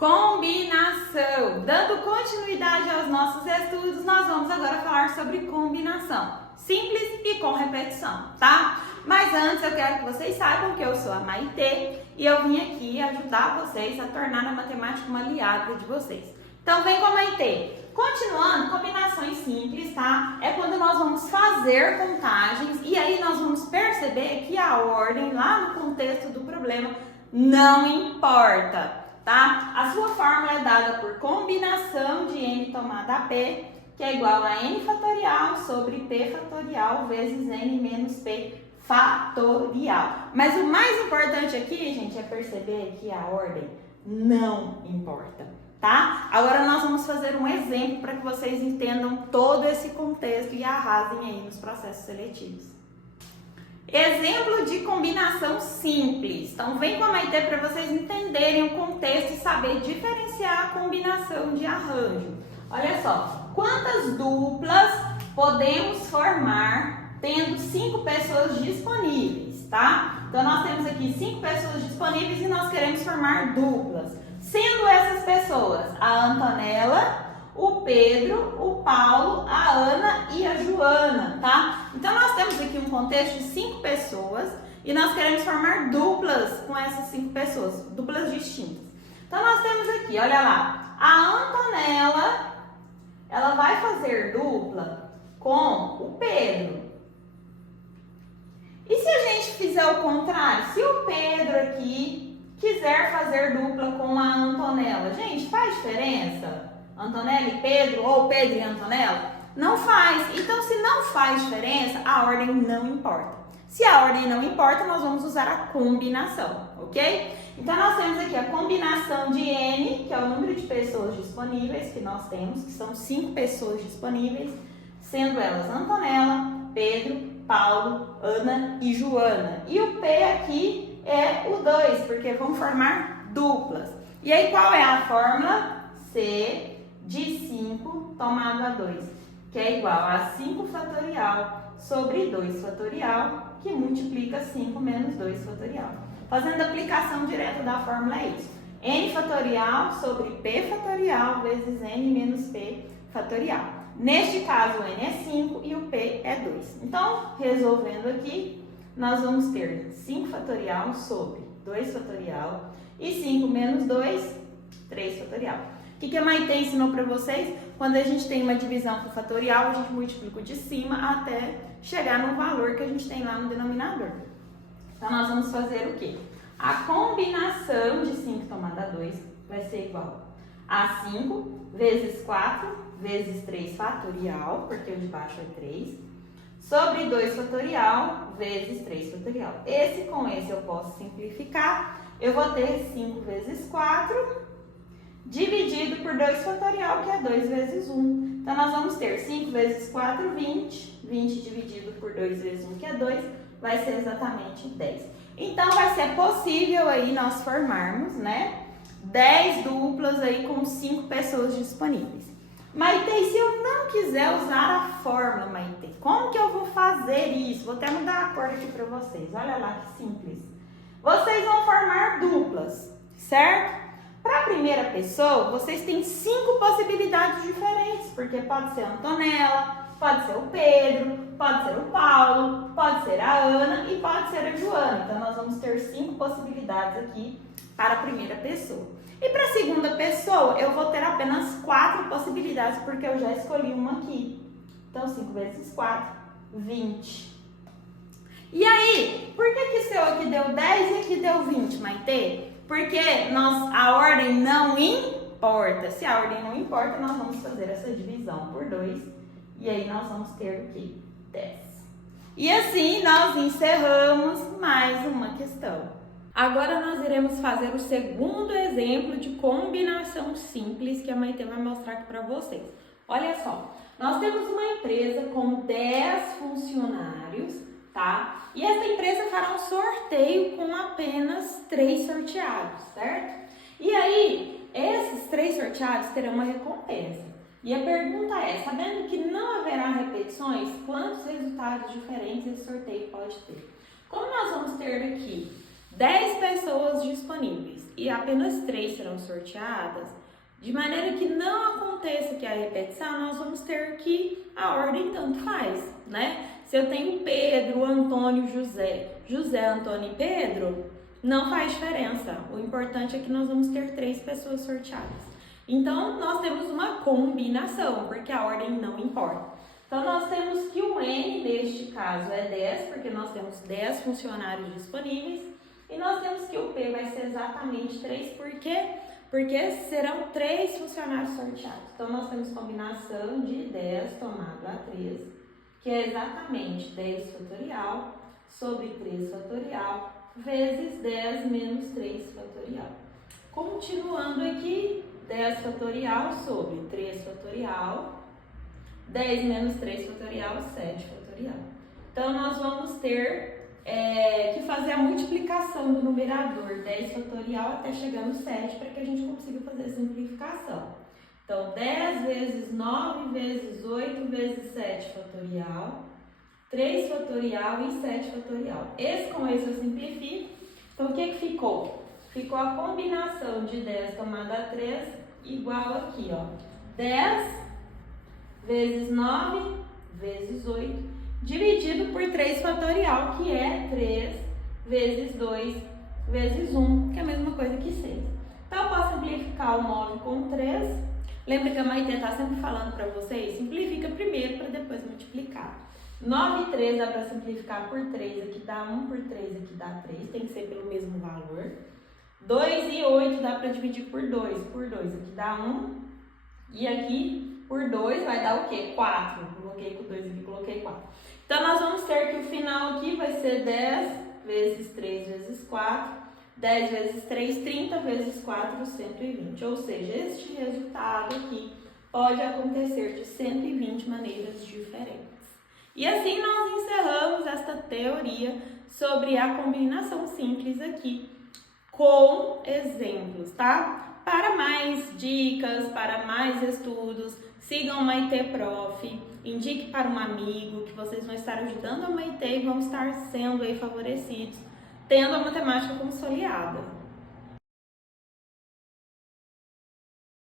Combinação. Dando continuidade aos nossos estudos, nós vamos agora falar sobre combinação. Simples e com repetição, tá? Mas antes eu quero que vocês saibam que eu sou a Maitê e eu vim aqui ajudar vocês a tornar a matemática uma aliada de vocês. Então vem com a Maitê. Continuando, combinações simples, tá? É quando nós vamos fazer contagens e aí nós vamos perceber que a ordem lá no contexto do problema não importa. Tá? A sua fórmula é dada por combinação de n tomada a p, que é igual a n fatorial sobre p fatorial vezes n menos p fatorial. Mas o mais importante aqui, gente, é perceber que a ordem não importa, tá? Agora nós vamos fazer um exemplo para que vocês entendam todo esse contexto e arrasem aí nos processos seletivos. Exemplo de combinação simples. Então, vem com a Maitê para vocês entenderem o contexto e saber diferenciar a combinação de arranjo. Olha só, quantas duplas podemos formar tendo 5 pessoas disponíveis, tá? Então, nós temos aqui 5 pessoas disponíveis e nós queremos formar duplas. Sendo essas pessoas a Antonella, o Pedro, o Paulo, a Ana e a Joana, tá? Então, nós temos aqui um contexto de 5 pessoas e nós queremos formar duplas com essas 5 pessoas, duplas distintas. Então, nós temos aqui, olha lá, a Antonella, ela vai fazer dupla com o Pedro. E se a gente fizer o contrário, se o Pedro aqui quiser fazer dupla com a Antonella, gente, faz diferença? Antonella e Pedro, ou Pedro e Antonella? Não faz. Então, se não faz diferença, a ordem não importa. Se a ordem não importa, nós vamos usar a combinação, ok? Então, nós temos aqui a combinação de N, que é o número de pessoas disponíveis que nós temos, que são 5 pessoas disponíveis, sendo elas Antonella, Pedro, Paulo, Ana e Joana. E o P aqui é o 2, porque vão formar duplas. E aí, qual é a fórmula? C de 5 tomado a 2, que é igual a 5 fatorial sobre 2 fatorial, que multiplica 5 menos 2 fatorial. Fazendo a aplicação direta da fórmula é isso. N fatorial sobre P fatorial vezes N menos P fatorial. Neste caso, o N é 5 e o P é 2. Então, resolvendo aqui, nós vamos ter 5 fatorial sobre 2 fatorial e 5 menos 2, 3 fatorial. O que a Maitê ensinou para vocês? Quando a gente tem uma divisão por fatorial, a gente multiplica o de cima até chegar no valor que a gente tem lá no denominador. Então, nós vamos fazer o quê? A combinação de 5 tomada a 2 vai ser igual a 5 vezes 4 vezes 3 fatorial, porque o de baixo é 3, sobre 2 fatorial vezes 3 fatorial. Esse com esse eu posso simplificar. Eu vou ter 5 vezes 4 dividido por 2 fatorial, que é 2 vezes 1. Então, nós vamos ter 5 vezes 4, 20. 20 dividido por 2 vezes 1, que é 2, vai ser exatamente 10. Então, vai ser possível aí nós formarmos, né, 10 duplas aí com 5 pessoas disponíveis. Maitê, se eu não quiser usar a fórmula, Maitê, como que eu vou fazer isso? Vou até mudar a cor aqui para vocês. Olha lá que simples. Vocês vão formar duplas, certo? Para a primeira pessoa, vocês têm 5 possibilidades diferentes, porque pode ser a Antonella, pode ser o Pedro, pode ser o Paulo, pode ser a Ana e pode ser a Joana. Então, nós vamos ter 5 possibilidades aqui para a primeira pessoa. E para a segunda pessoa, eu vou ter apenas 4 possibilidades, porque eu já escolhi uma aqui. Então, 5 vezes 4, 20. E aí, por que seu aqui deu 10 e aqui deu 20, Maitê? Porque a ordem não importa. Se a ordem não importa, nós vamos fazer essa divisão por 2. E aí, nós vamos ter o quê? 10. E assim, nós encerramos mais uma questão. Agora, nós iremos fazer o segundo exemplo de combinação simples que a Maitê vai mostrar aqui para vocês. Olha só, nós temos uma empresa com 10 funcionários, tá? E essa empresa fará um sorteio com apenas 3 sorteados, certo? E aí, esses 3 sorteados terão uma recompensa. E a pergunta é, sabendo que não haverá repetições, quantos resultados diferentes esse sorteio pode ter? Como nós vamos ter aqui 10 pessoas disponíveis e apenas 3 serão sorteadas, de maneira que não aconteça que a repetição, nós vamos ter que a ordem tanto faz, né? Se eu tenho Pedro, Antônio, José, José, Antônio e Pedro, não faz diferença. O importante é que nós vamos ter 3 pessoas sorteadas. Então, nós temos uma combinação, porque a ordem não importa. Então, nós temos que o N, neste caso, é 10, porque nós temos 10 funcionários disponíveis. E nós temos que o P vai ser exatamente 3, por quê? Porque serão 3 funcionários sorteados. Então, nós temos combinação de 10 tomado a 3, que é exatamente 10 fatorial sobre 3 fatorial, vezes 10 menos 3 fatorial. Continuando aqui, 10 fatorial sobre 3 fatorial, 10 menos 3 fatorial, 7 fatorial. Então, nós vamos ter que fazer a multiplicação do numerador 10 fatorial até chegar no 7 para que a gente consiga fazer a simplificação. Então, 10 vezes 9 vezes 8 vezes 7 fatorial, 3 fatorial e 7 fatorial. Esse com esse eu simplifico. Então, o que ficou? Ficou a combinação de 10 tomada a 3 igual aqui, ó. 10 vezes 9 vezes 8 dividido por 3 fatorial, que é 3 vezes 2 vezes 1, que é a mesma coisa que 6. Então, eu posso simplificar o 9 com 3. Lembra que a Maite está sempre falando para vocês? Simplifica primeiro para depois multiplicar. 9 e 3 dá para simplificar por 3, aqui dá 1 por 3, aqui dá 3, tem que ser pelo mesmo valor. 2 e 8 dá para dividir por 2, aqui dá 1. E aqui por 2 vai dar o quê? 4. Coloquei com 2 aqui, coloquei 4. Então, nós vamos ter que o final aqui vai ser 10 vezes 3 vezes 4, 10 vezes 3, 30 vezes 4, 120. Ou seja, este resultado aqui pode acontecer de 120 maneiras diferentes. E assim nós encerramos esta teoria sobre a combinação simples aqui, com exemplos, tá? Para mais dicas, para mais estudos, sigam a Maite Prof, indique para um amigo que vocês vão estar ajudando a Maite e vão estar sendo aí favorecidos, tendo a matemática consolidada.